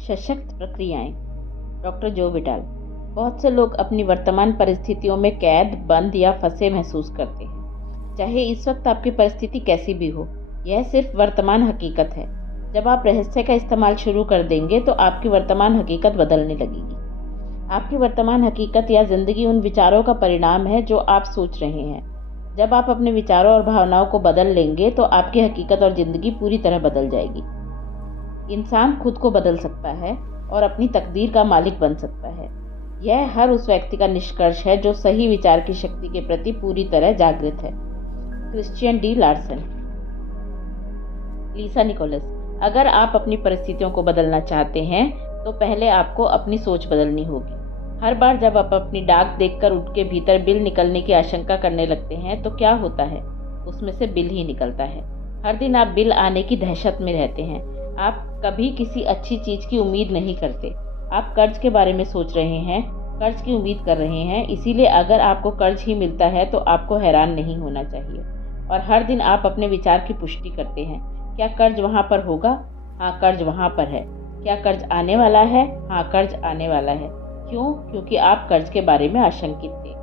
सशक्त प्रक्रियाएं। डॉक्टर जो विटाल। बहुत से लोग अपनी वर्तमान परिस्थितियों में कैद, बंद या फंसे महसूस करते हैं। चाहे इस वक्त आपकी परिस्थिति कैसी भी हो, यह सिर्फ वर्तमान हकीकत है। जब आप रहस्य का इस्तेमाल शुरू कर देंगे तो आपकी वर्तमान हकीकत बदलने लगेगी। आपकी वर्तमान हकीकत या जिंदगी उन विचारों का परिणाम है जो आप सोच रहे हैं। जब आप अपने विचारों और भावनाओं को बदल लेंगे तो आपकी हकीकत और जिंदगी पूरी तरह बदल जाएगी। इंसान खुद को बदल सकता है और अपनी तकदीर का मालिक बन सकता है। यह हर उस व्यक्ति का निष्कर्ष है जो सही विचार की शक्ति के प्रति पूरी तरह जागृत है। Christian D Larson. Lisa Nicholas. अगर आप अपनी परिस्थितियों को बदलना चाहते हैं तो पहले आपको अपनी सोच बदलनी होगी। हर बार जब आप अपनी डाक देखकर उठ के भीतर बिल निकलने की आशंका करने लगते हैं तो क्या होता है? उसमें से बिल ही निकलता है। हर दिन आप बिल आने की दहशत में रहते हैं। आप कभी किसी अच्छी चीज की उम्मीद नहीं करते। आप कर्ज के बारे में सोच रहे हैं, कर्ज की उम्मीद कर रहे हैं। इसीलिए अगर आपको कर्ज ही मिलता है तो आपको हैरान नहीं होना चाहिए। और हर दिन आप अपने विचार की पुष्टि करते हैं। क्या कर्ज वहां पर होगा? हाँ, कर्ज वहां पर है। क्या कर्ज आने वाला है? हाँ, कर्ज आने वाला है। क्यों? क्योंकि आप कर्ज के बारे में आशंकित थे।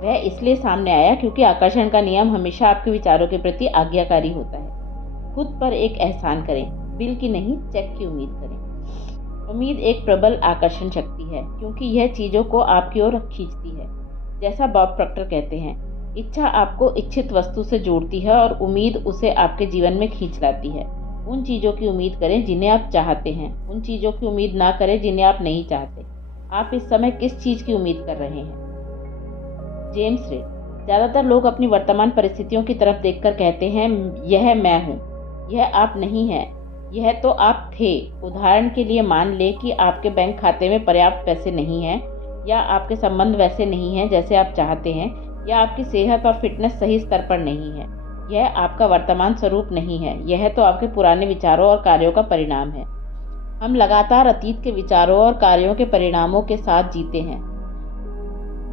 वह इसलिए सामने आया क्योंकि आकर्षण का नियम हमेशा आपके विचारों के प्रति आज्ञाकारी होता है। खुद पर एक एहसान करें, बिल की नहीं, चेक की उम्मीद करें। उम्मीद एक प्रबल आकर्षण शक्ति है क्योंकि यह चीजों को आपकी ओर खींचती है। जैसा बॉब प्रॉक्टर कहते हैं, इच्छा आपको इच्छित वस्तु से जोड़ती है और उम्मीद उसे आपके जीवन में खींच लाती है। उन चीजों की उम्मीद करें जिन्हें आप चाहते हैं। उन चीजों की उम्मीद ना करें जिन्हें आप नहीं चाहते। आप इस समय किस चीज की उम्मीद कर रहे हैं? जेम्स रे। ज्यादातर लोग अपनी वर्तमान परिस्थितियों की तरफ देखकर कहते हैं, यह मैं हूँ। यह आप नहीं है, यह तो आप थे। उदाहरण के लिए मान लें कि आपके बैंक खाते में पर्याप्त पैसे नहीं हैं, या आपके संबंध वैसे नहीं हैं जैसे आप चाहते हैं, या आपकी सेहत और फिटनेस सही स्तर पर नहीं है। यह आपका वर्तमान स्वरूप नहीं है, यह तो आपके पुराने विचारों और कार्यों का परिणाम है। हम लगातार अतीत के विचारों और कार्यों के परिणामों के साथ जीते हैं।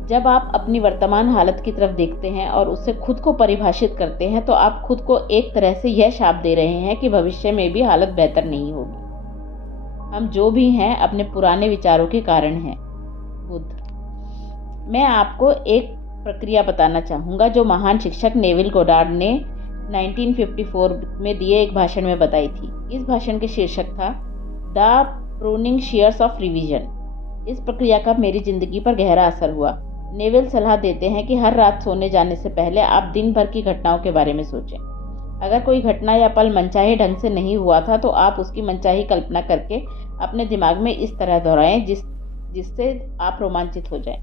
जब आप अपनी वर्तमान हालत की तरफ देखते हैं और उससे खुद को परिभाषित करते हैं तो आप खुद को एक तरह से यह शाप दे रहे हैं कि भविष्य में भी हालत बेहतर नहीं होगी। हम जो भी हैं अपने पुराने विचारों के कारण हैं। बुद्ध। मैं आपको एक प्रक्रिया बताना चाहूँगा जो महान शिक्षक नेविल गोडार्ड ने 1954 में दिए एक भाषण में बताई थी। इस भाषण के शीर्षक था the pruning shares of revision. इस प्रक्रिया का मेरी जिंदगी पर गहरा असर हुआ। नेविल सलाह देते हैं कि हर रात सोने जाने से पहले आप दिन भर की घटनाओं के बारे में सोचें। अगर कोई घटना या पल मनचाहे ढंग से नहीं हुआ था तो आप उसकी मनचाही कल्पना करके अपने दिमाग में इस तरह दोहराएं जिससे आप रोमांचित हो जाएं।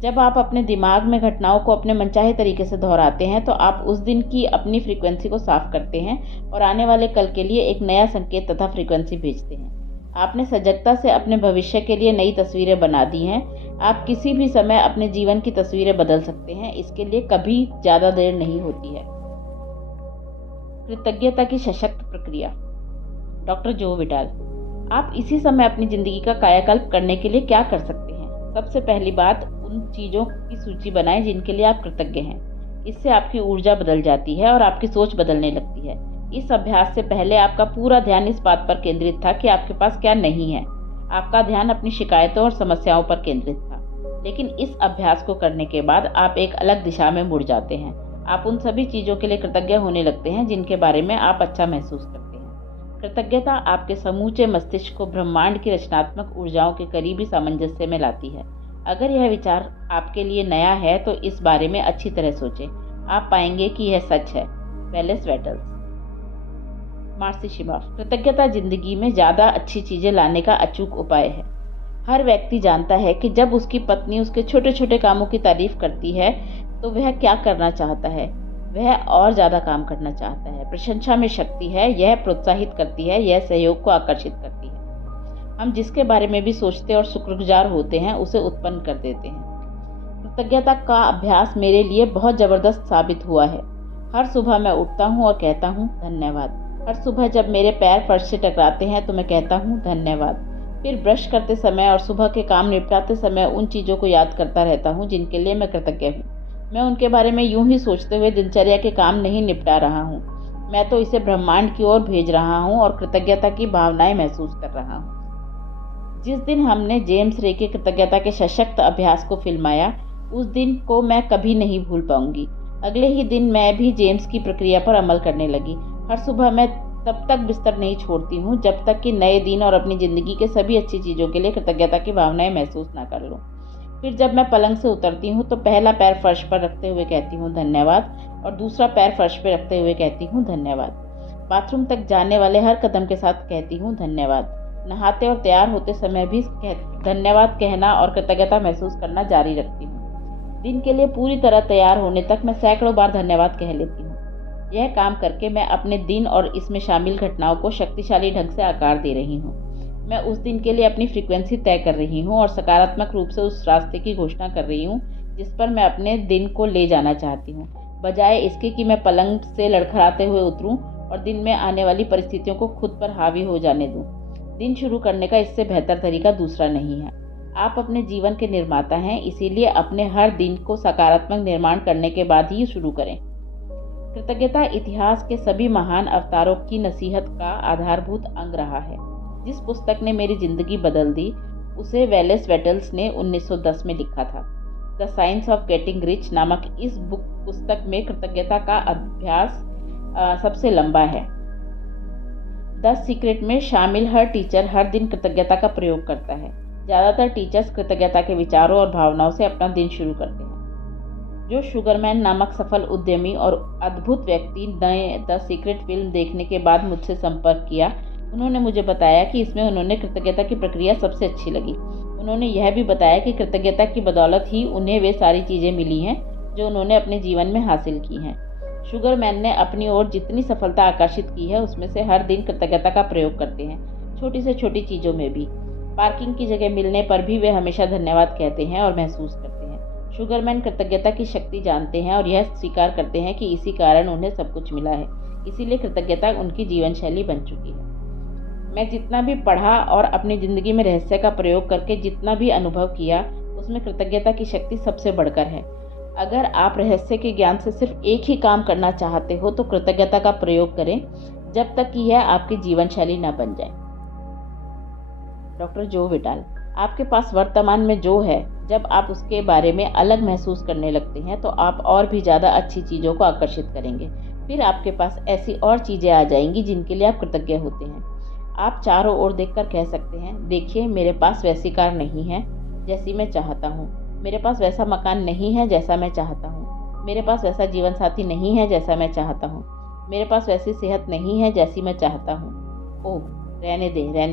जब आप अपने दिमाग में घटनाओं को अपने मनचाहे तरीके से दोहराते हैं तो आप उस दिन की अपनी फ्रीक्वेंसी को साफ करते हैं और आने वाले कल के लिए एक नया संकेत तथा फ्रीक्वेंसी भेजते हैं। आपने सजगता से अपने भविष्य के लिए नई तस्वीरें बना दी हैं। आप किसी भी समय अपने जीवन की तस्वीरें बदल सकते हैं। इसके लिए कभी ज्यादा देर नहीं होती है। कृतज्ञता की सशक्त प्रक्रिया। डॉक्टर जो विटाल। आप इसी समय अपनी जिंदगी का कायाकल्प करने के लिए क्या कर सकते हैं? सबसे पहली बात, उन चीजों की सूची बनाएं जिनके लिए आप कृतज्ञ हैं। इससे आपकी ऊर्जा बदल जाती है और आपकी सोच बदलने लगती है। इस अभ्यास से पहले आपका पूरा ध्यान इस बात पर केंद्रित था कि आपके पास क्या नहीं है। आपका ध्यान अपनी शिकायतों और समस्याओं पर केंद्रित था। लेकिन इस अभ्यास को करने के बाद आप एक अलग दिशा में मुड़ जाते हैं। आप उन सभी चीजों के लिए कृतज्ञ होने लगते हैं जिनके बारे में आप अच्छा महसूस करते हैं। कृतज्ञता आपके समूचे मस्तिष्क को ब्रह्मांड की रचनात्मक ऊर्जाओं के करीबी सामंजस्य में लाती है। अगर यह विचार आपके लिए नया है तो इस बारे में अच्छी तरह सोचें। आप पाएंगे कि यह सच है। वेलेस वेटल्स। मार्सी शिमाफ। कृतज्ञता जिंदगी में ज्यादा अच्छी चीजें लाने का अचूक उपाय है। हर व्यक्ति जानता है कि जब उसकी पत्नी उसके छोटे छोटे कामों की तारीफ करती है तो वह क्या करना चाहता है? वह और ज्यादा काम करना चाहता है। प्रशंसा में शक्ति है। यह प्रोत्साहित करती है, यह सहयोग को आकर्षित करती है। हम जिसके बारे में भी सोचते और शुक्रगुजार होते हैं उसे उत्पन्न कर देते हैं। कृतज्ञता का अभ्यास मेरे लिए बहुत जबरदस्त साबित हुआ है। हर सुबह मैं उठता हूँ और कहता हूँ धन्यवाद। हर सुबह जब मेरे पैर फर्श से टकराते हैं तो मैं कहता हूँ धन्यवाद। फिर ब्रश करते समय और सुबह के काम निपटाते समय उन चीज़ों को याद करता रहता हूँ जिनके लिए मैं कृतज्ञ हूँ। मैं उनके बारे में यूं ही सोचते हुए दिनचर्या के काम नहीं निपटा रहा हूँ। मैं तो इसे ब्रह्मांड की ओर भेज रहा हूँ और कृतज्ञता की भावनाएं महसूस कर रहा हूँ। जिस दिन हमने जेम्स रे के कृतज्ञता के सशक्त अभ्यास को फिल्माया, उस दिन को मैं कभी नहीं भूल पाऊंगी। अगले ही दिन मैं भी जेम्स की प्रक्रिया पर अमल करने लगी। हर सुबह मैं तब तक बिस्तर नहीं छोड़ती हूँ जब तक कि नए दिन और अपनी ज़िंदगी के सभी अच्छी चीज़ों के लिए कृतज्ञता की भावनाएं महसूस ना कर लूँ। फिर जब मैं पलंग से उतरती हूँ तो पहला पैर फर्श पर रखते हुए कहती हूँ धन्यवाद और दूसरा पैर फर्श पर रखते हुए कहती हूँ धन्यवाद। बाथरूम तक जाने वाले हर कदम के साथ कहती हूँ धन्यवाद। नहाते और तैयार होते समय भी धन्यवाद कहना और कृतज्ञता महसूस करना जारी रखती हूँ। दिन के लिए पूरी तरह तैयार होने तक मैं सैकड़ों बार धन्यवाद कह लेती हूँ। यह काम करके मैं अपने दिन और इसमें शामिल घटनाओं को शक्तिशाली ढंग से आकार दे रही हूँ। मैं उस दिन के लिए अपनी फ्रीक्वेंसी तय कर रही हूँ और सकारात्मक रूप से उस रास्ते की घोषणा कर रही हूँ जिस पर मैं अपने दिन को ले जाना चाहती हूँ, बजाय इसके कि मैं पलंग से लड़खड़ाते हुए उतरूँ और दिन में आने वाली परिस्थितियों को खुद पर हावी हो जाने दूँ। दिन शुरू करने का इससे बेहतर तरीका दूसरा नहीं है। आप अपने जीवन के निर्माता हैं, इसीलिए अपने हर दिन को सकारात्मक निर्माण करने के बाद ही शुरू करें। कृतज्ञता इतिहास के सभी महान अवतारों की नसीहत का आधारभूत अंग रहा है। जिस पुस्तक ने मेरी जिंदगी बदल दी उसे वेलेस वेटल्स ने 1910 में लिखा था। The science of getting rich नामक इस पुस्तक में कृतज्ञता का अभ्यास सबसे लंबा है। द सीक्रेट में शामिल हर टीचर हर दिन कृतज्ञता का प्रयोग करता है। ज़्यादातर टीचर्स कृतज्ञता के विचारों और भावनाओं से अपना दिन शुरू करते हैं। जो शुगरमैन नामक सफल उद्यमी और अद्भुत व्यक्ति ने द सीक्रेट फिल्म देखने के बाद मुझसे संपर्क किया, उन्होंने मुझे बताया कि इसमें उन्होंने कृतज्ञता की प्रक्रिया सबसे अच्छी लगी। उन्होंने यह भी बताया कि कृतज्ञता की बदौलत ही उन्हें वे सारी चीज़ें मिली हैं जो उन्होंने अपने जीवन में हासिल की हैं। शुगरमैन ने अपनी ओर जितनी सफलता आकर्षित की है उसमें से हर दिन कृतज्ञता का प्रयोग करते हैं, छोटी से छोटी चीज़ों में भी। पार्किंग की जगह मिलने पर भी वे हमेशा धन्यवाद कहते हैं और महसूस करते हैं। शुगरमैन कृतज्ञता की शक्ति जानते हैं और यह स्वीकार करते हैं कि इसी कारण उन्हें सब कुछ मिला है, इसीलिए कृतज्ञता उनकी जीवन शैली बन चुकी है। मैं जितना भी पढ़ा और अपनी ज़िंदगी में रहस्य का प्रयोग करके जितना भी अनुभव किया, उसमें कृतज्ञता की शक्ति सबसे बढ़कर है। अगर आप रहस्य के ज्ञान से सिर्फ एक ही काम करना चाहते हो तो कृतज्ञता का प्रयोग करें, जब तक कि यह आपकी जीवन शैली न बन जाए। डॉक्टर जो विटाल। आपके पास वर्तमान में जो है, जब आप उसके बारे में अलग महसूस करने लगते हैं तो आप और भी ज़्यादा अच्छी चीज़ों को आकर्षित करेंगे। फिर आपके पास ऐसी और चीज़ें आ जाएंगी जिनके लिए आप कृतज्ञ होते हैं। आप चारों ओर देखकर कह सकते हैं, देखिए मेरे पास वैसी कार नहीं है जैसी मैं चाहता हूँ, मेरे पास वैसा मकान नहीं है जैसा मैं चाहता हूँ, मेरे पास वैसा जीवन साथी नहीं है जैसा मैं चाहता हूँ, मेरे पास वैसी सेहत नहीं है जैसी मैं चाहता हूँ। ओह रहने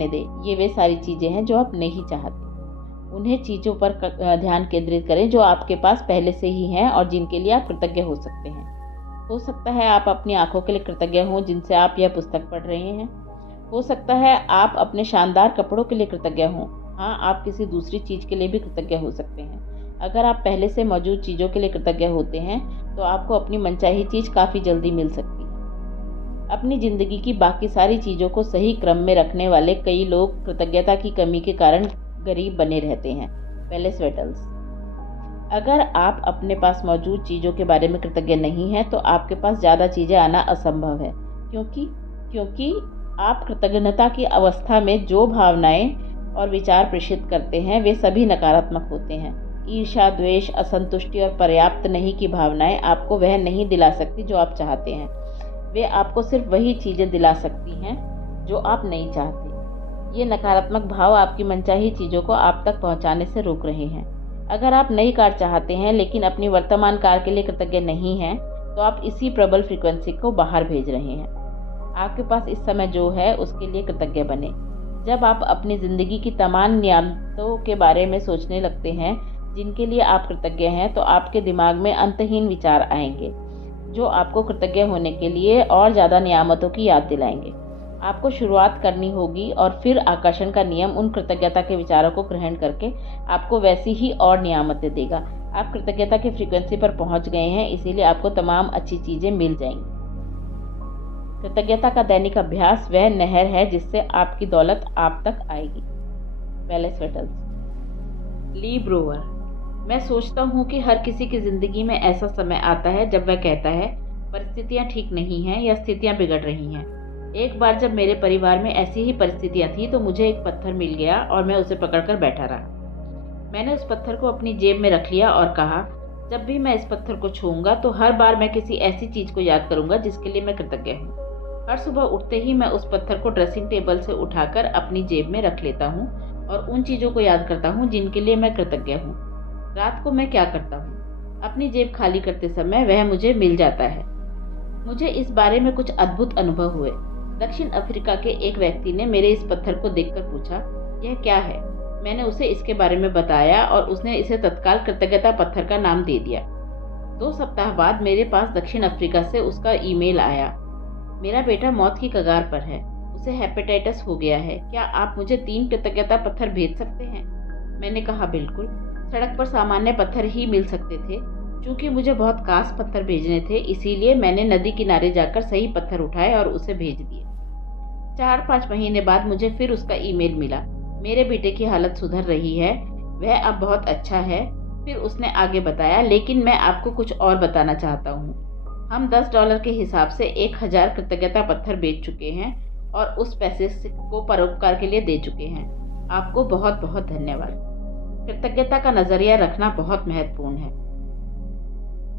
दे, ये वे सारी चीज़ें हैं जो आप नहीं चाहते। उन्हें चीज़ों पर ध्यान केंद्रित करें जो आपके पास पहले से ही हैं और जिनके लिए आप कृतज्ञ हो सकते हैं। हो सकता है आप अपनी आंखों के लिए कृतज्ञ हों जिनसे आप यह पुस्तक पढ़ रहे हैं। हो सकता है आप अपने शानदार कपड़ों के लिए कृतज्ञ हों। हाँ, आप किसी दूसरी चीज़ के लिए भी कृतज्ञ हो सकते हैं। अगर आप पहले से मौजूद चीज़ों के लिए कृतज्ञ होते हैं तो आपको अपनी मनचाही चीज़ काफ़ी जल्दी मिल सकती है। अपनी ज़िंदगी की बाकी सारी चीज़ों को सही क्रम में रखने वाले कई लोग कृतज्ञता की कमी के कारण गरीब बने रहते हैं। वेलेस वेटल्स। अगर आप अपने पास मौजूद चीज़ों के बारे में कृतज्ञ नहीं हैं तो आपके पास ज़्यादा चीज़ें आना असंभव है, क्योंकि आप कृतज्ञता की अवस्था में जो भावनाएं और विचार प्रेषित करते हैं वे सभी नकारात्मक होते हैं। ईर्ष्या, द्वेष, असंतुष्टि और पर्याप्त नहीं की भावनाएं आपको वह नहीं दिला सकती जो आप चाहते हैं। वे आपको सिर्फ वही चीज़ें दिला सकती हैं जो आप नहीं चाहते। ये नकारात्मक भाव आपकी मनचाही चीज़ों को आप तक पहुंचाने से रोक रहे हैं। अगर आप नई कार चाहते हैं लेकिन अपनी वर्तमान कार के लिए कृतज्ञ नहीं हैं तो आप इसी प्रबल फ्रीक्वेंसी को बाहर भेज रहे हैं। आपके पास इस समय जो है उसके लिए कृतज्ञ बने। जब आप अपनी ज़िंदगी की तमाम नियामतों के बारे में सोचने लगते हैं जिनके लिए आप कृतज्ञ हैं तो आपके दिमाग में अंतहीन विचार आएंगे जो आपको कृतज्ञ होने के लिए और ज़्यादा नियामतों की याद दिलाएंगे। आपको शुरुआत करनी होगी और फिर आकर्षण का नियम उन कृतज्ञता के विचारों को ग्रहण करके आपको वैसी ही और नियामतें देगा। आप कृतज्ञता की फ्रीक्वेंसी पर पहुंच गए हैं, इसीलिए आपको तमाम अच्छी चीज़ें मिल जाएंगी। कृतज्ञता का दैनिक अभ्यास वह नहर है जिससे आपकी दौलत आप तक आएगी। वेलेस वेटल्स। ली ब्रोवर। मैं सोचता हूँ कि हर किसी की ज़िंदगी में ऐसा समय आता है जब वह कहता है परिस्थितियाँ ठीक नहीं हैं या स्थितियाँ बिगड़ रही हैं। एक बार जब मेरे परिवार में ऐसी ही परिस्थितियां थी तो मुझे एक पत्थर मिल गया और मैं उसे पकड़कर बैठा रहा। मैंने उस पत्थर को अपनी जेब में रख लिया और कहा, जब भी मैं इस पत्थर को छूऊंगा तो हर बार मैं किसी ऐसी चीज को याद करूंगा जिसके लिए मैं कृतज्ञ हूँ। हर सुबह उठते ही मैं उस पत्थर को ड्रेसिंग टेबल से उठाकर अपनी जेब में रख लेता हूँ और उन चीजों को याद करता हूँ जिनके लिए मैं कृतज्ञ हूँ। रात को मैं क्या करता हूँ? अपनी जेब खाली करते समय वह मुझे मिल जाता है। मुझे इस बारे में कुछ अद्भुत अनुभव हुए। दक्षिण अफ्रीका के एक व्यक्ति ने मेरे इस पत्थर को देखकर पूछा, यह क्या है? मैंने उसे इसके बारे में बताया और उसने इसे तत्काल कृतज्ञता पत्थर का नाम दे दिया। 2 सप्ताह बाद मेरे पास दक्षिण अफ्रीका से उसका ईमेल आया, मेरा बेटा मौत की कगार पर है, उसे हेपेटाइटिस हो गया है, क्या आप मुझे 3 कृतज्ञता पत्थर भेज सकते हैं? मैंने कहा, बिल्कुल। सड़क पर सामान्य पत्थर ही मिल सकते थे। चूंकि मुझे बहुत खास पत्थर भेजने थे, इसीलिए मैंने नदी किनारे जाकर सही पत्थर उठाए और उसे भेज दिए। 4-5 महीने बाद मुझे फिर उसका ईमेल मिला, मेरे बेटे की हालत सुधर रही है, वह अब बहुत अच्छा है। फिर उसने आगे बताया, लेकिन मैं आपको कुछ और बताना चाहता हूँ। हम $10 के हिसाब से 1000 कृतज्ञता पत्थर बेच चुके हैं और उस पैसे को परोपकार के लिए दे चुके हैं। आपको बहुत बहुत धन्यवाद। कृतज्ञता का नजरिया रखना बहुत महत्वपूर्ण है।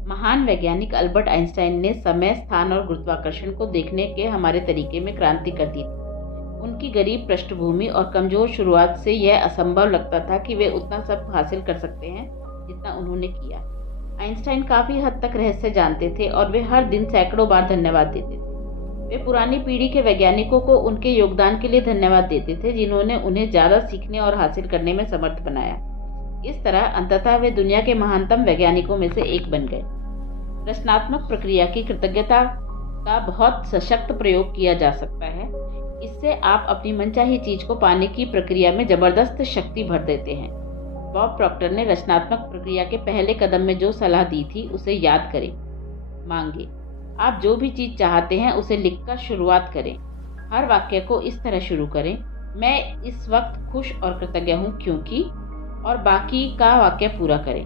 महान वैज्ञानिक अल्बर्ट आइंस्टाइन ने समय, स्थान और गुरुत्वाकर्षण को देखने के हमारे तरीके में क्रांति कर दी थी। उनकी गरीब पृष्ठभूमि और कमजोर शुरुआत से यह असंभव लगता था कि वे उतना सब हासिल कर सकते हैं जितना उन्होंने किया। आइंस्टाइन काफी हद तक रहस्य जानते थे और वे हर दिन सैकड़ों बार धन्यवाद देते थे। वे पुरानी पीढ़ी के वैज्ञानिकों को उनके योगदान के लिए धन्यवाद देते थे, जिन्होंने उन्हें ज्यादा सीखने और हासिल करने में समर्थ बनाया। इस तरह अंततः वे दुनिया के महानतम वैज्ञानिकों में से एक बन गए। रचनात्मक प्रक्रिया की कृतज्ञता का बहुत सशक्त प्रयोग किया जा सकता है। इससे आप अपनी मनचाही चीज को पाने की प्रक्रिया में जबरदस्त शक्ति भर देते हैं। बॉब प्रॉक्टर ने रचनात्मक प्रक्रिया के पहले कदम में जो सलाह दी थी उसे याद करें, मांगे। आप जो भी चीज चाहते हैं उसे लिखकर शुरुआत करें। हर वाक्य को इस तरह शुरू करें, मैं इस वक्त खुश और कृतज्ञ हूँ क्योंकि, और बाकी का वाक्य पूरा करें।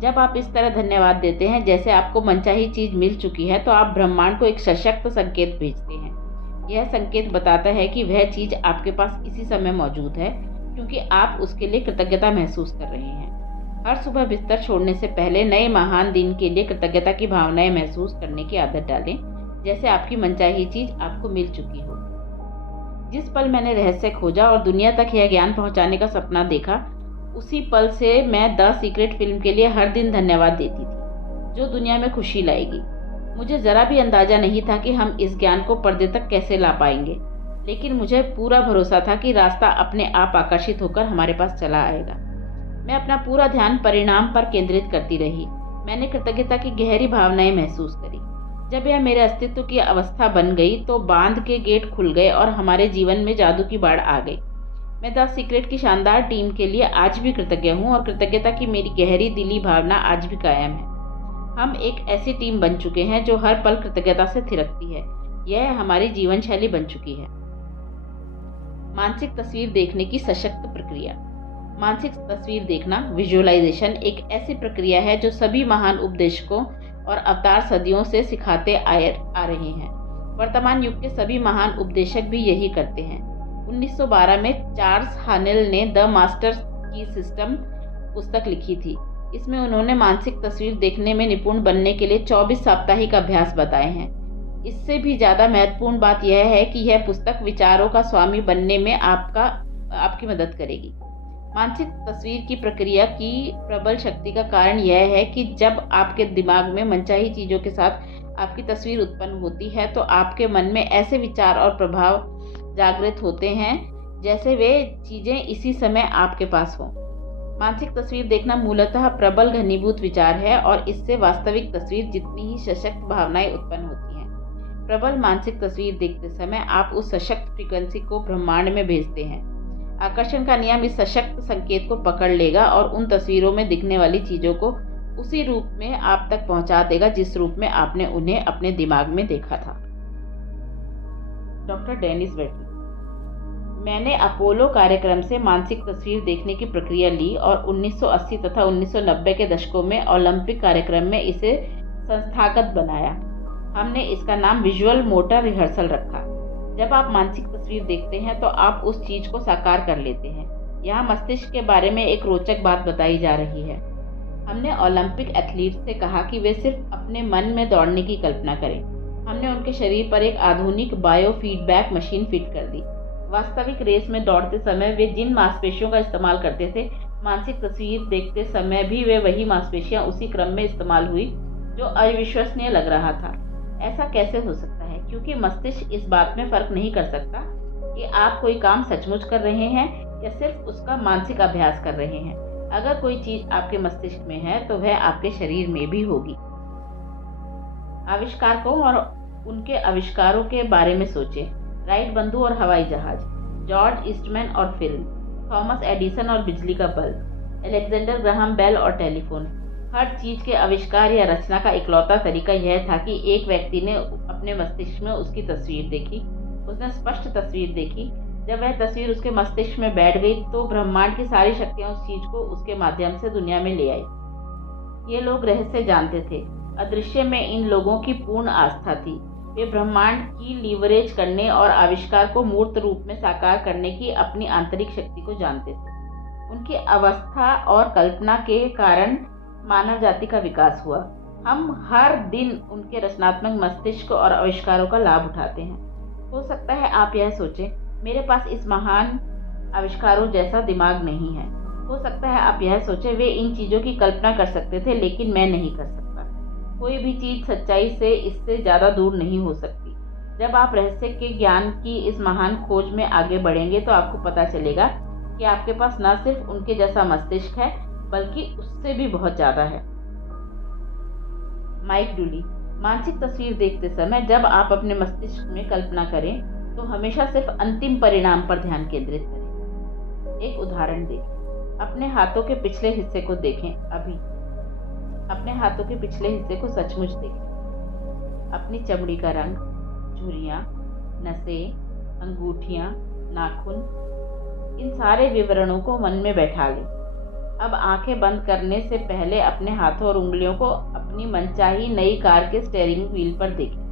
जब आप इस तरह धन्यवाद देते हैं जैसे आपको मनचाही चीज मिल चुकी है, तो आप ब्रह्मांड को एक सशक्त संकेत भेजते हैं। यह संकेत बताता है कि वह चीज आपके पास इसी समय मौजूद है, क्योंकि आप उसके लिए कृतज्ञता महसूस कर रहे हैं। हर सुबह बिस्तर छोड़ने से पहले नए महान दिन के लिए कृतज्ञता की भावनाएं महसूस करने की आदत डालें, जैसे आपकी मनचाही चीज आपको मिल चुकी हो। जिस पल मैंने रहस्य खोजा और दुनिया तक यह ज्ञान पहुंचाने का सपना देखा, उसी पल से मैं द सीक्रेट फिल्म के लिए हर दिन धन्यवाद देती थी, जो दुनिया में खुशी लाएगी। मुझे जरा भी अंदाजा नहीं था कि हम इस ज्ञान को पर्दे तक कैसे ला पाएंगे, लेकिन मुझे पूरा भरोसा था कि रास्ता अपने आप आकर्षित होकर हमारे पास चला आएगा। मैं अपना पूरा ध्यान परिणाम पर केंद्रित करती रही। मैंने कृतज्ञता की गहरी भावनाएं महसूस करी। जब यह मेरे अस्तित्व की अवस्था बन गई तो बांध के गेट खुल गए और हमारे जीवन में जादू की बाढ़ आ गई। मैं द सीक्रेट की शानदार टीम के लिए आज भी कृतज्ञ हूँ और कृतज्ञता की मेरी गहरी दिली भावना आज भी कायम है। हम एक ऐसी टीम बन चुके हैं जो हर पल कृतज्ञता से थिरकती है। यह हमारी जीवन शैली बन चुकी है। मानसिक तस्वीर देखने की सशक्त प्रक्रिया। मानसिक तस्वीर देखना, विजुअलाइजेशन, एक ऐसी प्रक्रिया है जो सभी महान उपदेशकों और अवतार सदियों से सिखाते आ रहे हैं। वर्तमान युग के सभी महान उपदेशक भी यही करते हैं। 1912 में चार्ल्स हानेल ने द मास्टर की सिस्टम पुस्तक लिखी थी। इसमें उन्होंने मानसिक तस्वीर देखने में निपुण बनने के लिए 24 साप्ताहिक अभ्यास बताए हैं। इससे भी ज़्यादा महत्वपूर्ण बात यह है कि यह पुस्तक विचारों का स्वामी बनने में आपकी मदद करेगी। मानसिक तस्वीर की प्रक्रिया की प्रबल शक्ति का कारण यह है कि जब आपके दिमाग में मनचाही चीज़ों के साथ आपकी तस्वीर उत्पन्न होती है तो आपके मन में ऐसे विचार और प्रभाव जागृत होते हैं जैसे वे चीज़ें इसी समय आपके पास हों। मानसिक तस्वीर देखना मूलतः प्रबल घनीभूत विचार है और इससे वास्तविक तस्वीर जितनी ही सशक्त भावनाएं उत्पन्न होती हैं। प्रबल मानसिक तस्वीर देखते समय आप उस सशक्त फ्रीक्वेंसी को ब्रह्मांड में भेजते हैं। आकर्षण का नियम इस सशक्त संकेत को पकड़ लेगा और उन तस्वीरों में दिखने वाली चीज़ों को उसी रूप में आप तक पहुंचा देगा जिस रूप में आपने उन्हें अपने दिमाग में देखा था। Doctor Denis Waitley. मैंने अपोलो कार्यक्रम से मानसिक तस्वीर देखने की प्रक्रिया ली और 1980 तथा 1990 के दशकों में ओलंपिक कार्यक्रम में इसे संस्थागत बनाया। हमने इसका नाम विजुअल मोटर रिहर्सल रखा। जब आप मानसिक तस्वीर देखते हैं तो आप उस चीज को साकार कर लेते हैं। यहाँ मस्तिष्क के बारे में एक रोचक बात बताई जा रही है। हमने ओलंपिक एथलीट से कहा कि वे सिर्फ अपने मन में दौड़ने की कल्पना करें। हमने उनके शरीर पर एक आधुनिक बायो फीडबैक मशीन फिट कर दी। वास्तविक रेस में दौड़ते समय वे जिन मांसपेशियों का इस्तेमाल करते थे, मानसिक तस्वीर देखते समय भी वे वही मांसपेशियां उसी क्रम में इस्तेमाल हुई, जो अविश्वसनीय लग रहा था। ऐसा कैसे हो सकता है? क्योंकि मस्तिष्क इस बात में फर्क नहीं कर सकता कि आप कोई काम सचमुच कर रहे हैं या सिर्फ उसका मानसिक अभ्यास कर रहे हैं। अगर कोई चीज आपके मस्तिष्क में है तो वह आपके शरीर में भी होगी। आविष्कारकों और उनके आविष्कारों के बारे में सोचें। राइट बंधु और हवाई जहाज, जॉर्ज ईस्टमैन और फिल्म, थॉमस एडिसन और बिजली का बल्ब, अलेक्जेंडर ग्राहम बेल और टेलीफोन। हर चीज के आविष्कार या रचना का इकलौता तरीका यह था कि एक व्यक्ति ने अपने मस्तिष्क में उसकी तस्वीर देखी। उसने स्पष्ट तस्वीर देखी। जब वह तस्वीर उसके मस्तिष्क में बैठ गई तो ब्रह्मांड की सारी शक्तियां उस चीज को उसके माध्यम से दुनिया में ले आई। ये लोग रहस्य जानते थे। अदृश्य में इन लोगों की पूर्ण आस्था थी। वे ब्रह्मांड की लीवरेज करने और आविष्कार को मूर्त रूप में साकार करने की अपनी आंतरिक शक्ति को जानते थे। उनकी अवस्था और कल्पना के कारण मानव जाति का विकास हुआ। हम हर दिन उनके रचनात्मक मस्तिष्क और आविष्कारों का लाभ उठाते हैं। हो सकता है आप यह सोचें, मेरे पास इस महान आविष्कारों जैसा दिमाग नहीं है। हो सकता है आप यह सोचें, वे इन चीजों की कल्पना कर सकते थे लेकिन मैं नहीं कर सकता। कोई भी चीज सच्चाई से इससे ज्यादा दूर नहीं हो सकती। जब आप रहस्य के ज्ञान की इस महान खोज में आगे बढ़ेंगे तो आपको पता चलेगा कि आपके पास न सिर्फ उनके जैसा मस्तिष्क है बल्कि उससे भी बहुत ज्यादा है। माइक डूली, मानसिक तस्वीर देखते समय जब आप अपने मस्तिष्क में कल्पना करें तो हमेशा सिर्फ अंतिम परिणाम पर ध्यान केंद्रित करें। एक उदाहरण देखें। अपने हाथों के पिछले हिस्से को देखें। अभी अपने हाथों के पिछले हिस्से को सचमुच देखें। अपनी चमड़ी का रंग, झुर्रियां, नसें, अंगूठियां, नाखून, इन सारे विवरणों को मन में बैठा लें। अब आंखें बंद करने से पहले अपने हाथों और उंगलियों को अपनी मनचाही नई कार के स्टीयरिंग व्हील पर देखें।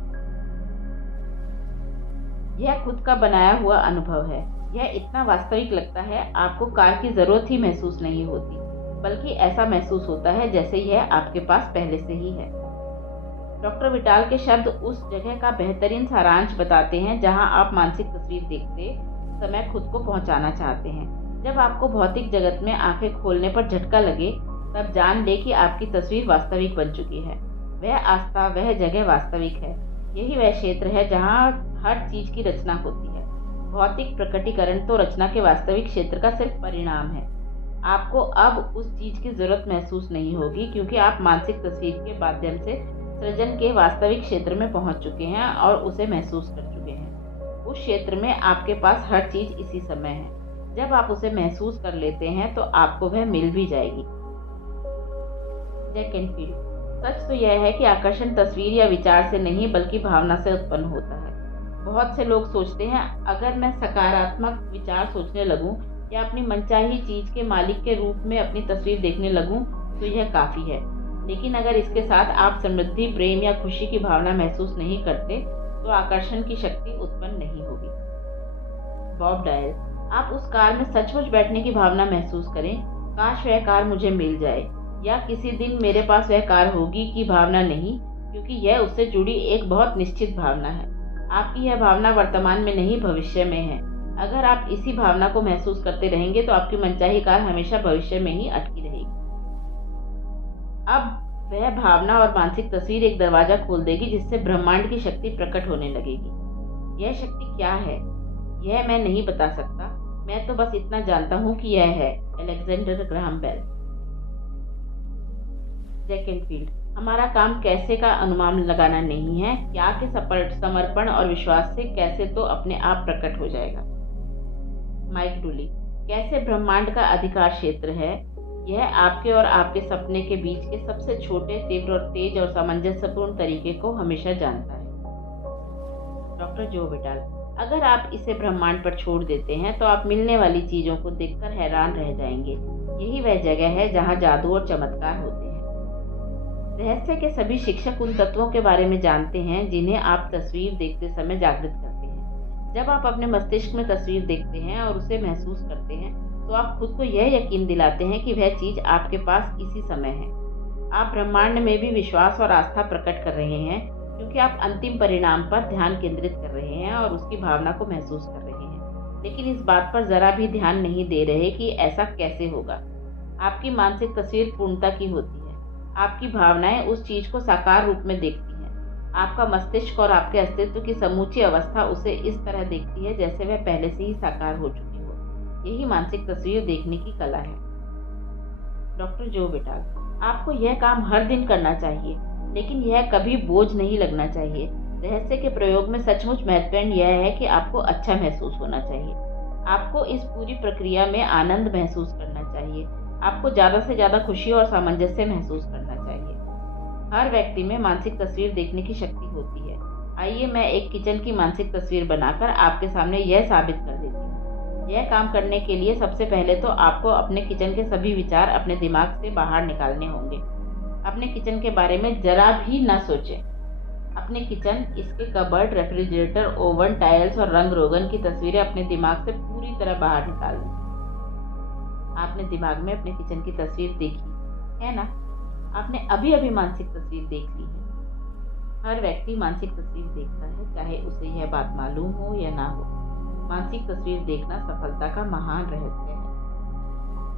यह खुद का बनाया हुआ अनुभव है। यह इतना वास्तविक लगता है, आपको कार की जरूरत ही महसूस नहीं होती, बल्कि ऐसा महसूस होता है जैसे यह आपके पास पहले से ही है। डॉक्टर विटाल के शब्द उस जगह का बेहतरीन सारांश बताते हैं जहां आप मानसिक तस्वीर देखते समय खुद को पहुंचाना चाहते हैं। जब आपको भौतिक जगत में आंखें खोलने पर झटका लगे, तब जान ले कि आपकी तस्वीर वास्तविक बन चुकी है। वह आस्था, वह जगह वास्तविक है। यही वह क्षेत्र है जहां हर चीज की रचना होती है। भौतिक प्रकटीकरण तो रचना के वास्तविक क्षेत्र का सिर्फ परिणाम है। आपको अब उस चीज की जरूरत महसूस नहीं होगी क्योंकि आप मानसिक तस्वीर के माध्यम से सृजन के वास्तविक क्षेत्र में पहुंच चुके हैं और उसे महसूस कर चुके हैं। उस क्षेत्र में आपके पास हर चीज इसी समय है। जब आप उसे महसूस कर लेते हैं तो आपको वह मिल भी जाएगी। जैक कैनफील्ड, सच तो यह है कि आकर्षण तस्वीर या विचार से नहीं बल्कि भावना से उत्पन्न होता है। बहुत से लोग सोचते हैं, अगर मैं सकारात्मक विचार सोचने लगूं या अपनी मनचाही चीज के मालिक के रूप में अपनी तस्वीर देखने लगूं तो यह काफी है। लेकिन अगर इसके साथ आप समृद्धि, प्रेम या खुशी की भावना महसूस नहीं करते तो आकर्षण की शक्ति उत्पन्न नहीं होगी। बॉब डायल, आप उस कार में सचमुच बैठने की भावना महसूस करें, काश वह कार मुझे मिल जाए या किसी दिन मेरे पास वह कार होगी की भावना नहीं, क्योंकि यह उससे जुड़ी एक बहुत निश्चित भावना है। आपकी यह भावना वर्तमान में नहीं भविष्य में है। अगर आप इसी भावना को महसूस करते रहेंगे तो आपकी मनचाही कार हमेशा भविष्य में ही अटकी रहेगी। अब वह भावना और मानसिक तस्वीर एक दरवाजा खोल देगी जिससे ब्रह्मांड की शक्ति प्रकट होने लगेगी। यह शक्ति क्या है यह मैं नहीं बता सकता, मैं तो बस इतना जानता हूँ कि यह है। Alexander Graham Bell. Jack Canfield, हमारा काम कैसे का अनुमान लगाना नहीं है, क्या के समर्पण और विश्वास से कैसे तो अपने आप प्रकट हो जाएगा। माइक डूली, कैसे ब्रह्मांड का अधिकार क्षेत्र है, यह आपके और आपके सपने के बीच के सबसे छोटे, तीव्र और तेज और सामंजस्यपूर्ण तरीके को हमेशा जानता है। डॉक्टर जो विटाल, अगर आप इसे ब्रह्मांड पर छोड़ देते हैं तो आप मिलने वाली चीजों को देखकर हैरान रह जाएंगे। यही वह जगह है जहां जादू और चमत्कार होते हैं। रहस्य के सभी शिक्षक उन तत्वों के बारे में जानते हैं जिन्हें आप तस्वीर देखते समय जागृत करते हैं। जब आप अपने मस्तिष्क में तस्वीर देखते हैं और उसे महसूस करते हैं, तो आप खुद को यह यकीन दिलाते हैं कि वह चीज़ आपके पास इसी समय है। आप ब्रह्मांड में भी विश्वास और आस्था प्रकट कर रहे हैं, क्योंकि आप अंतिम परिणाम पर ध्यान केंद्रित कर रहे हैं और उसकी भावना को महसूस कर रहे हैं, लेकिन इस बात पर ज़रा भी ध्यान नहीं दे रहे कि ऐसा कैसे होगा। आपकी मानसिक तस्वीर पूर्णता की होती है। आपकी भावनाएं उस चीज़ को साकार रूप में देखती हैं। आपका मस्तिष्क और आपके अस्तित्व की समूची अवस्था उसे इस तरह देखती है जैसे वह पहले से ही साकार हो चुकी हो। यही मानसिक तस्वीर देखने की कला है। डॉक्टर जो विटाल, आपको यह काम हर दिन करना चाहिए, लेकिन यह कभी बोझ नहीं लगना चाहिए। रहस्य के प्रयोग में सचमुच महत्वपूर्ण यह है कि आपको अच्छा महसूस होना चाहिए। आपको इस पूरी प्रक्रिया में आनंद महसूस करना चाहिए। आपको ज़्यादा से ज़्यादा खुशी और सामंजस्य महसूस करना चाहिए। हर व्यक्ति में मानसिक तस्वीर देखने की शक्ति होती है। आइए मैं एक किचन की मानसिक तस्वीर बनाकर आपके सामने यह साबित कर देती हूँ। यह काम करने के लिए सबसे पहले तो आपको अपने किचन के सभी विचार अपने दिमाग से बाहर निकालने होंगे। अपने किचन के बारे में जरा भी न सोचें। अपने किचन, इसके कबर्ड, रेफ्रिजरेटर, ओवन, टाइल्स और रंग रोगन की तस्वीरें अपने दिमाग से पूरी तरह बाहर निकाल लें। आपने दिमाग में अपने किचन की तस्वीर देखी है ना? आपने अभी अभी मानसिक तस्वीर देख ली है। हर व्यक्ति मानसिक तस्वीर देखता है, चाहे उसे यह बात मालूम हो या ना हो। मानसिक तस्वीर देखना सफलता का महान रहस्य है।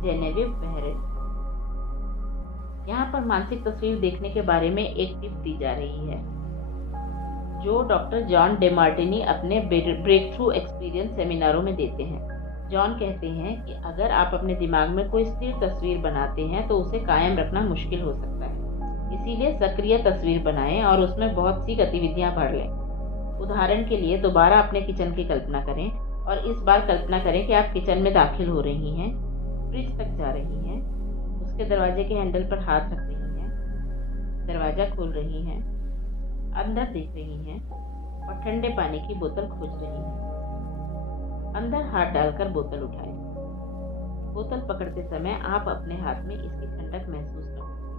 जेनेविव बेहरेट। यहाँ पर मानसिक तस्वीर देखने के बारे में एक टिप दी जा रही है जो डॉक्टर जॉन डेमार्टिनी अपने ब्रेक थ्रू एक्सपीरियंस सेमिनारों में देते हैं। जॉन कहते हैं कि अगर आप अपने दिमाग में कोई स्थिर तस्वीर बनाते हैं तो उसे कायम रखना मुश्किल हो सकता है। इसीलिए सक्रिय तस्वीर बनाएं और उसमें बहुत सी गतिविधियां भर लें। उदाहरण के लिए दोबारा अपने किचन की कल्पना करें और इस बार कल्पना करें कि आप किचन में दाखिल हो रही हैं, फ्रिज तक जा रही हैं, उसके दरवाजे के हैंडल पर हाथ रख रही हैं, दरवाज़ा खोल रही हैं, अंदर देख रही हैं और ठंडे पानी की बोतल खोज रही हैं। अंदर हाथ डालकर बोतल उठाएं। बोतल पकड़ते समय आप अपने हाथ में इसकी ठंडक महसूस कर सकते हैं।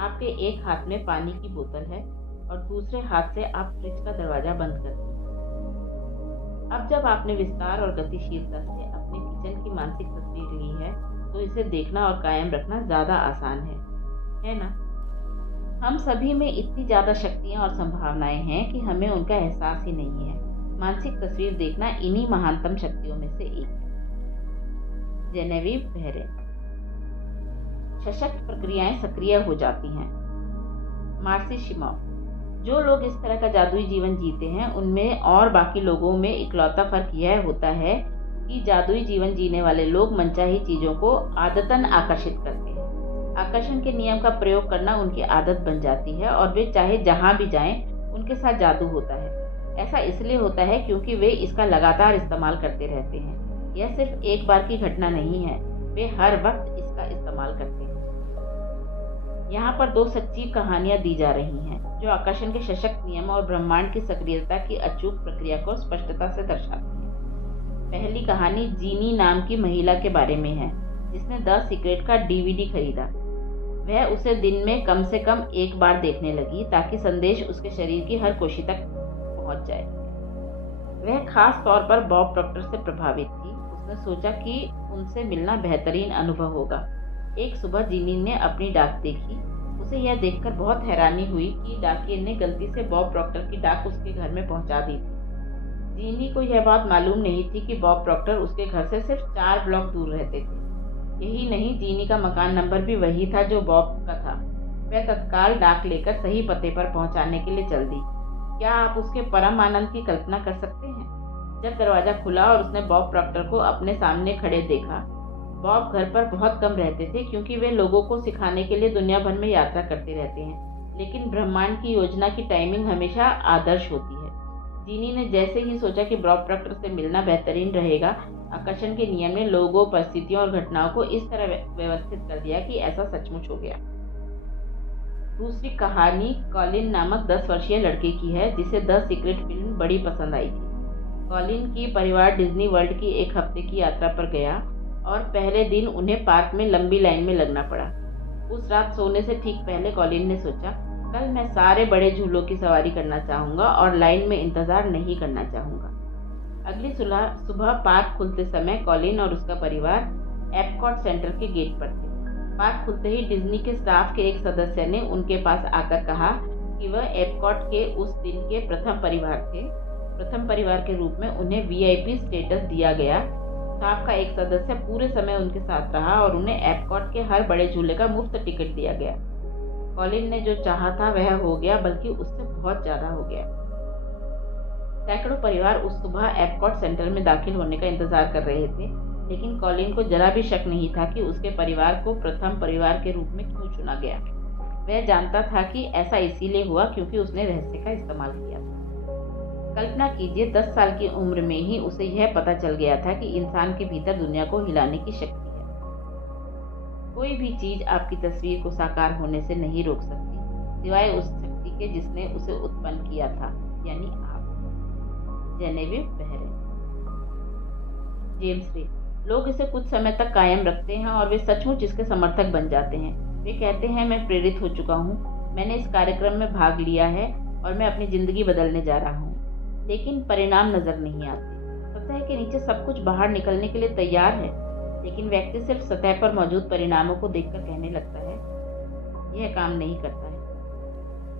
आपके एक हाथ में पानी की बोतल है और दूसरे हाथ से आप फ्रिज का दरवाजा बंद कर दें। अब जब आपने विस्तार और गतिशीलता से अपने किचन की मानसिक तस्वीर ली है, तो इसे देखना और कायम रखना ज़्यादा आसान है ना? हम सभी में इतनी ज़्यादा शक्तियाँ और संभावनाएं हैं कि हमें उनका एहसास ही नहीं है। मानसिक तस्वीर देखना इन्हीं महानतम शक्तियों में से एक है। जेनेविव बेहरेट। सशक्त प्रक्रियाएं सक्रिय हो जाती हैं। मार्सी शिमोफ। जो लोग इस तरह का जादुई जीवन जीते हैं, उनमें और बाकी लोगों में इकलौता फर्क यह होता है कि जादुई जीवन जीने वाले लोग मनचाही चीज़ों को आदतन आकर्षित करते हैं। आकर्षण के नियम का प्रयोग करना उनकी आदत बन जाती है और वे चाहे जहाँ भी जाएं, उनके साथ जादू होता है। ऐसा इसलिए होता है क्योंकि वे इसका लगातार इस्तेमाल करते रहते हैं। यह सिर्फ एक बार की घटना नहीं है, वे हर वक्त इसका इस्तेमाल करते हैं। यहाँ पर दो सच्ची कहानियाँ दी जा रही हैं जो आकर्षण के सशक्त नियम और ब्रह्मांड की सक्रियता की अचूक प्रक्रिया को स्पष्टता से दर्शाती हैं। पहली कहानी जीनी नाम की महिला के बारे में है जिसने द सीक्रेट का DVD खरीदा। वह उसे दिन में कम से कम एक बार देखने लगी ताकि संदेश उसके शरीर की हर कोशिका तक पहुंच जाए। वह खास तौर पर बॉब प्रॉक्टर से प्रभावित थी। उसने सोचा कि उनसे मिलना बेहतरीन अनुभव होगा। एक सुबह जीनी ने अपनी डाक देखी। उसे यह देखकर बहुत हैरानी हुई कि डाकिये ने गलती से बॉब प्रॉक्टर की डाक उसके घर में पहुंचा दी थी। जीनी को यह बात मालूम नहीं थी कि बॉब प्रॉक्टर उसके घर से सिर्फ 4 ब्लॉक दूर रहते थे। यही नहीं, जीनी का मकान नंबर भी वही था जो बॉब का था। वह तत्काल डाक लेकर सही पते पर पहुंचाने के लिए चल दी। क्या आप उसके परम आनंद की कल्पना कर सकते हैं? जब दरवाजा खुला और उसने बॉब प्रॉक्टर को अपने सामने खड़े देखा। बॉब घर पर बहुत कम रहते थे क्योंकि वे लोगों को सिखाने के लिए दुनिया भर में यात्रा करते रहते हैं, लेकिन ब्रह्मांड की योजना की टाइमिंग हमेशा आदर्श होती है। जीनी ने जैसे ही सोचा कि बॉब प्रॉक्टर से मिलना बेहतरीन रहेगा, आकर्षण के नियम ने लोगों, परिस्थितियों और घटनाओं को इस तरह व्यवस्थित कर दिया कि ऐसा सचमुच हो गया। दूसरी कहानी कॉलिन नामक 10 वर्षीय लड़के की है जिसे द सीक्रेट फिल्म बड़ी पसंद आई थी। कॉलिन की परिवार डिज्नी वर्ल्ड की एक हफ्ते की यात्रा पर गया और पहले दिन उन्हें पार्क में लंबी लाइन में लगना पड़ा। उस रात सोने से ठीक पहले कॉलिन ने सोचा, कल मैं सारे बड़े झूलों की सवारी करना चाहूँगा और लाइन में इंतज़ार नहीं करना चाहूँगा। अगली सुबह पार्क खुलते समय कॉलिन और उसका परिवार एपकॉट सेंटर के गेट पर थे। पार्क खुलते ही डिज्नी के स्टाफ के एक सदस्य ने उनके पास आकर कहा कि वह एपकॉट के उस दिन के प्रथम परिवार थे। प्रथम परिवार के रूप में उन्हें वीआईपी स्टेटस दिया गया। स्टाफ का एक सदस्य पूरे समय उनके साथ रहा और उन्हें एपकॉट के हर बड़े झूले का मुफ्त टिकट दिया गया। कॉलिन ने जो चाहा था वह हो गया, बल्कि उससे बहुत ज़्यादा हो गया। सैकड़ों परिवार उस सुबह एपकॉट सेंटर में दाखिल होने का इंतजार कर रहे थे, लेकिन कॉलिन को जरा भी शक नहीं था कि उसके परिवार को प्रथम परिवार के रूप में क्यों चुना गया। वह जानता था कि ऐसा इसीलिए हुआ क्योंकि उसने रहस्य का इस्तेमाल किया था। कल्पना कीजिए, 10 साल की उम्र में ही उसे यह पता चल गया था कि इंसान के भीतर दुनिया को हिलाने की शक्ति है। कोई भी चीज आपकी तस्वीर को साकार होने से नहीं रोक सकती, सिवाय उस शक्ति के जिसने उसे उत्पन्न किया था, यानी आप। जेनेविव बेहरे। जेम्स रे। लोग इसे कुछ समय तक कायम रखते हैं और वे सचमुच इसके समर्थक बन जाते हैं। वे कहते हैं, मैं प्रेरित हो चुका हूँ, मैंने इस कार्यक्रम में भाग लिया है और मैं अपनी जिंदगी बदलने जा रहा हूँ। लेकिन परिणाम नजर नहीं आते। सतह के नीचे सब कुछ बाहर निकलने के लिए तैयार है, लेकिन व्यक्ति सिर्फ सतह पर मौजूद परिणामों को देखकर कहने लगता है, यह काम नहीं करता है।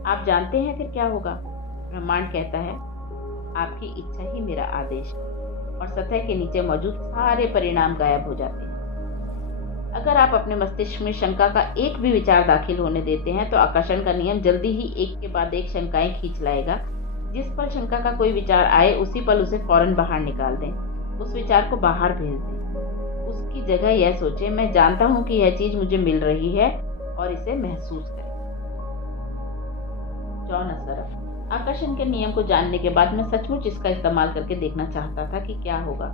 आप जानते हैं फिर क्या होगा? ब्रह्मांड कहता है, आपकी इच्छा ही मेरा आदेश है, और सतह के नीचे मौजूद सारे परिणाम गायब हो जाते हैं। अगर आप अपने मस्तिष्क में शंका का एक भी विचार दाखिल होने देते हैं तो आकर्षण का नियम जल्दी ही एक के बाद एक शंकाएं खींच लाएगा। जिस पल शंका का कोई विचार आए उसी पल उसे फौरन बाहर निकाल दें, उस विचार को बाहर भेज दें। उसकी जगह यह सोचें, मैं जानता हूं कि यह चीज मुझे मिल रही है, और इसे महसूस करें। जॉन असरफ। आकर्षण के नियम को जानने के बाद मैं सचमुच इसका इस्तेमाल करके देखना चाहता था कि क्या होगा।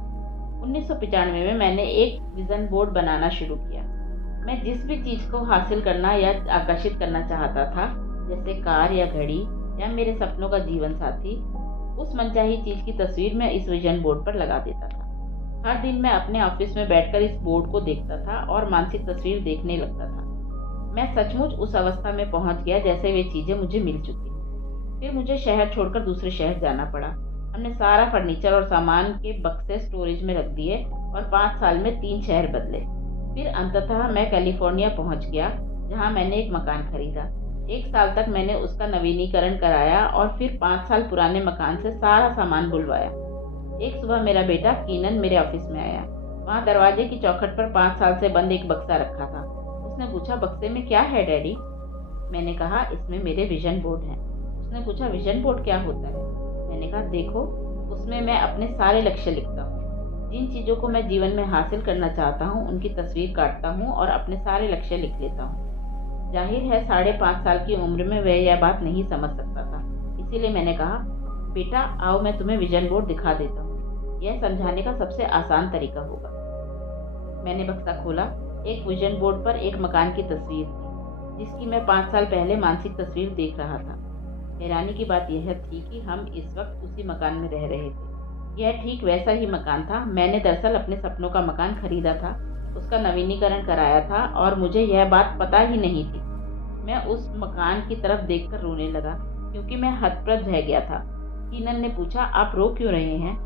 1995 में मैंने एक विजन बोर्ड बनाना शुरू किया। मैं जिस भी चीज को हासिल करना या आकर्षित करना चाहता था, जैसे कार या घड़ी या मेरे सपनों का जीवन साथी, उस मनचाही चीज की तस्वीर मैं इस विजन बोर्ड पर लगा देता था। हर दिन मैं अपने ऑफिस में बैठकर इस बोर्ड को देखता था और मानसिक तस्वीर देखने लगता था। मैं सचमुच उस अवस्था में पहुंच गया जैसे वे चीजें मुझे मिल चुकी। फिर मुझे शहर छोड़कर दूसरे शहर जाना पड़ा। हमने सारा फर्नीचर और सामान के बक्से स्टोरेज में रख दिए और 5 साल में 3 शहर बदले। फिर अंततः मैं कैलिफोर्निया पहुंच गया, जहां मैंने एक मकान खरीदा। 1 साल तक मैंने उसका नवीनीकरण कराया और फिर 5 साल पुराने मकान से सारा सामान बुलवाया। एक सुबह मेरा बेटा कीनन मेरे ऑफिस में आया। वहाँ दरवाजे की चौखट पर 5 साल से बंद एक बक्सा रखा था। उसने पूछा, बक्से में क्या है डैडी? मैंने कहा, इसमें मेरे विजन बोर्ड हैं। उसने पूछा, विजन बोर्ड क्या होता है? मैंने कहा, देखो, उसमें मैं अपने सारे लक्ष्य लिखता हूँ। जिन चीज़ों को मैं जीवन में हासिल करना चाहता हूँ उनकी तस्वीर काटता हूँ और अपने सारे लक्ष्य लिख लेता हूँ। जाहिर है 5.5 साल की उम्र में वह यह बात नहीं समझ सकता था, इसीलिए मैंने कहा, बेटा आओ मैं तुम्हें विजन बोर्ड दिखा देता हूँ। यह समझाने का सबसे आसान तरीका होगा। मैंने बक्सा खोला। एक विजन बोर्ड पर एक मकान की तस्वीर थी, जिसकी मैं 5 साल पहले मानसिक तस्वीर देख रहा था। हैरानी की बात यह थी कि हम इस वक्त उसी मकान में रह रहे थे। यह ठीक वैसा ही मकान था। मैंने दरअसल अपने सपनों का मकान खरीदा था, उसका नवीनीकरण कराया था और मुझे यह बात पता ही नहीं थी। मैं उस मकान की तरफ देखकर रोने लगा क्योंकि मैं हतप्रभ रह गया था। कीनन ने पूछा, आप रो क्यों रहे हैं?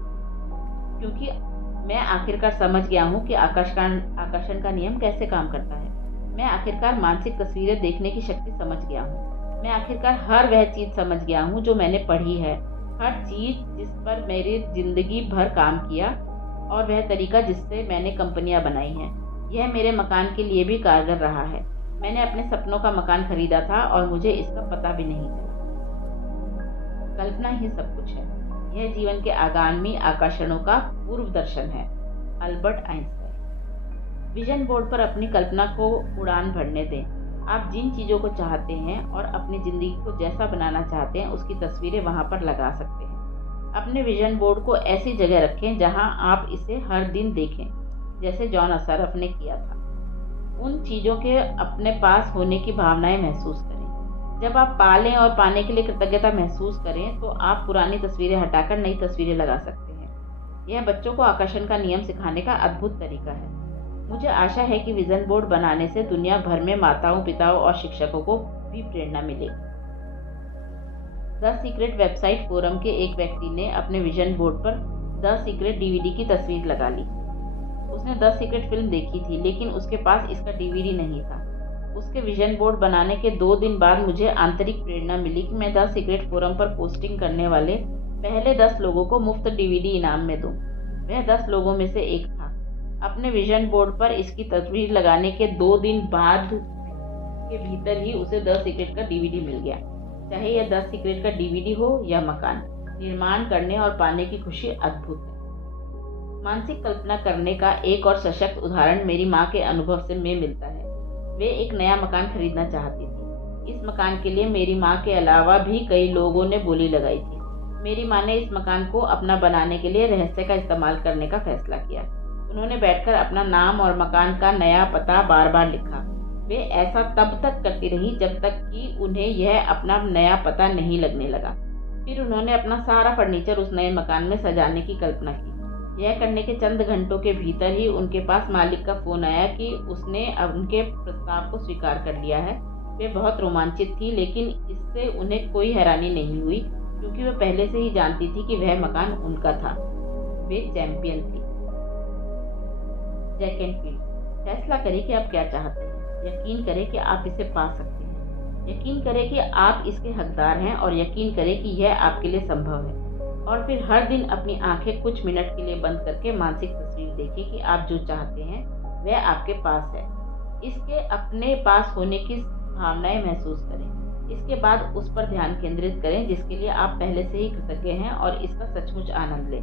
क्योंकि मैं आखिरकार समझ गया हूँ कि आकर्षण का नियम कैसे काम करता है। मैं आखिरकार मानसिक तस्वीरें देखने की शक्ति समझ गया हूँ। मैं आखिरकार हर वह चीज़ समझ गया हूँ जो मैंने पढ़ी है, हर चीज़ जिस पर मेरी जिंदगी भर काम किया और वह तरीका जिससे मैंने कंपनियां बनाई हैं। यह मेरे मकान के लिए भी कारगर रहा है। मैंने अपने सपनों का मकान खरीदा था और मुझे इसका पता भी नहीं चला। कल्पना ही सब कुछ है। यह जीवन के आगामी आकर्षणों का पूर्व दर्शन है। Albert Einstein. विजन बोर्ड पर अपनी कल्पना को उड़ान भरने दें। आप जिन चीज़ों को चाहते हैं और अपनी ज़िंदगी को जैसा बनाना चाहते हैं उसकी तस्वीरें वहाँ पर लगा सकते हैं। अपने विजन बोर्ड को ऐसी जगह रखें जहाँ आप इसे हर दिन देखें, जैसे जॉन असरफ ने किया था। उन चीज़ों के अपने पास होने की भावनाएं महसूस करें। जब आप पालें और पाने के लिए कृतज्ञता महसूस करें तो आप पुरानी तस्वीरें हटाकर नई तस्वीरें लगा सकते हैं। यह बच्चों को आकर्षण का नियम सिखाने का अद्भुत तरीका है। मुझे आशा है कि विजन बोर्ड बनाने से दुनिया भर में माताओं, पिताओं और शिक्षकों को भी प्रेरणा मिलेगी। द सीक्रेट वेबसाइट फोरम के एक व्यक्ति ने अपने विजन बोर्ड पर द सीक्रेट डीवीडी की तस्वीर लगा ली। उसने द सीक्रेट फिल्म देखी थी, लेकिन उसके पास इसका डीवीडी नहीं था। उसके विजन बोर्ड बनाने के 2 दिन बाद मुझे आंतरिक प्रेरणा मिली कि मैं द सीक्रेट फोरम पर पोस्टिंग करने वाले पहले 10 लोगों को मुफ्त डीवीडी इनाम में दूं। वह 10 लोगों में से एक था। अपने विजन बोर्ड पर इसकी तस्वीर लगाने के 2 दिन बाद के भीतर ही उसे द सीक्रेट का डीवीडी मिल गया। चाहे यह द सीक्रेट का डीवीडी हो या मकान, निर्माण करने और पाने की खुशी अद्भुत है। मानसिक कल्पना करने का एक और सशक्त उदाहरण मेरी माँ के अनुभव से में मिलता है। वे एक नया मकान खरीदना चाहती थी। इस मकान के लिए मेरी माँ के अलावा भी कई लोगों ने बोली लगाई थी। मेरी माँ ने इस मकान को अपना बनाने के लिए रहस्य का इस्तेमाल करने का फैसला किया। उन्होंने बैठकर अपना नाम और मकान का नया पता बार बार लिखा। वे ऐसा तब तक करती रही जब तक कि उन्हें यह अपना नया पता नहीं लगने लगा। फिर उन्होंने अपना सारा फर्नीचर उस नए मकान में सजाने की कल्पना की। यह करने के चंद घंटों के भीतर ही उनके पास मालिक का फोन आया कि उसने उनके प्रस्ताव को स्वीकार कर लिया है। वे बहुत रोमांचित थी, लेकिन इससे उन्हें कोई हैरानी नहीं हुई क्योंकि वे पहले से ही जानती थी कि वह मकान उनका था। वे चैंपियन थी। Jack and Field. फैसला करें कि आप क्या चाहते हैं। यकीन करें कि आप इसे पा सकते हैं। यकीन करें कि आप इसके हकदार हैं और यकीन करें कि यह आपके लिए संभव है। और फिर हर दिन अपनी आंखें कुछ मिनट के लिए बंद करके मानसिक तस्वीर देखें कि आप जो चाहते हैं वह आपके पास है। इसके अपने पास होने की भावनाएं महसूस करें। इसके बाद उस पर ध्यान केंद्रित करें जिसके लिए आप पहले से ही कृतज्ञ हैं और इसका सचमुच आनंद लें।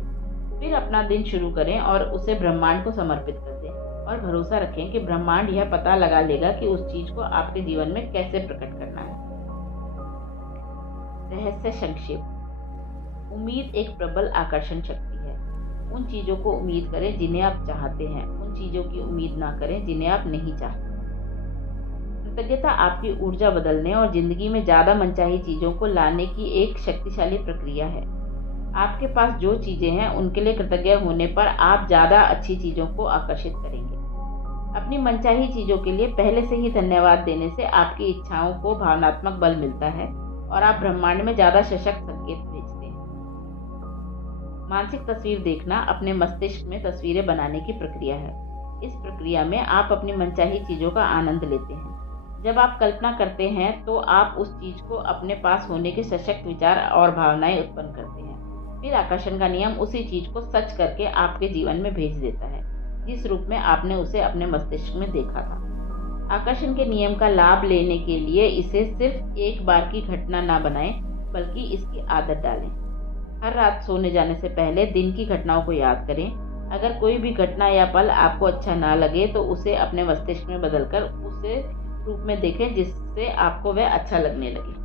फिर अपना दिन शुरू करें और उसे ब्रह्मांड को समर्पित कर दें और भरोसा रखें कि ब्रह्मांड यह पता लगा लेगा कि उस चीज को आपके जीवन में कैसे प्रकट करना है। रहस्य संक्षेप। उम्मीद एक प्रबल आकर्षण शक्ति है। उन चीजों को उम्मीद करें जिन्हें आप चाहते हैं। उन चीजों की उम्मीद ना करें जिन्हें आप नहीं चाहते। कृतज्ञता आपकी ऊर्जा बदलने और जिंदगी में ज्यादा मनचाही चीजों को लाने की एक शक्तिशाली प्रक्रिया है। आपके पास जो चीजें हैं उनके लिए कृतज्ञ होने पर आप ज्यादा अच्छी चीजों को आकर्षित करेंगे। अपनी मनचाही चीजों के लिए पहले से ही धन्यवाद देने से आपकी इच्छाओं को भावनात्मक बल मिलता है और आप ब्रह्मांड में ज्यादा सशक्त संकेत भेजते हैं। मानसिक तस्वीर देखना अपने मस्तिष्क में तस्वीरें बनाने की प्रक्रिया है। इस प्रक्रिया में आप अपनी मनचाही चीजों का आनंद लेते हैं। जब आप कल्पना करते हैं तो आप उस चीज को अपने पास होने के सशक्त विचार और भावनाएं उत्पन्न करते हैं। फिर आकर्षण का नियम उसी चीज को सच करके आपके जीवन में भेज देता है जिस रूप में आपने उसे अपने मस्तिष्क में देखा था। आकर्षण के नियम का लाभ लेने के लिए इसे सिर्फ एक बार की घटना ना बनाएं, बल्कि इसकी आदत डालें। हर रात सोने जाने से पहले दिन की घटनाओं को याद करें। अगर कोई भी घटना या पल आपको अच्छा ना लगे तो उसे अपने मस्तिष्क में बदलकर उसे रूप में देखें जिससे आपको वह अच्छा लगने लगे।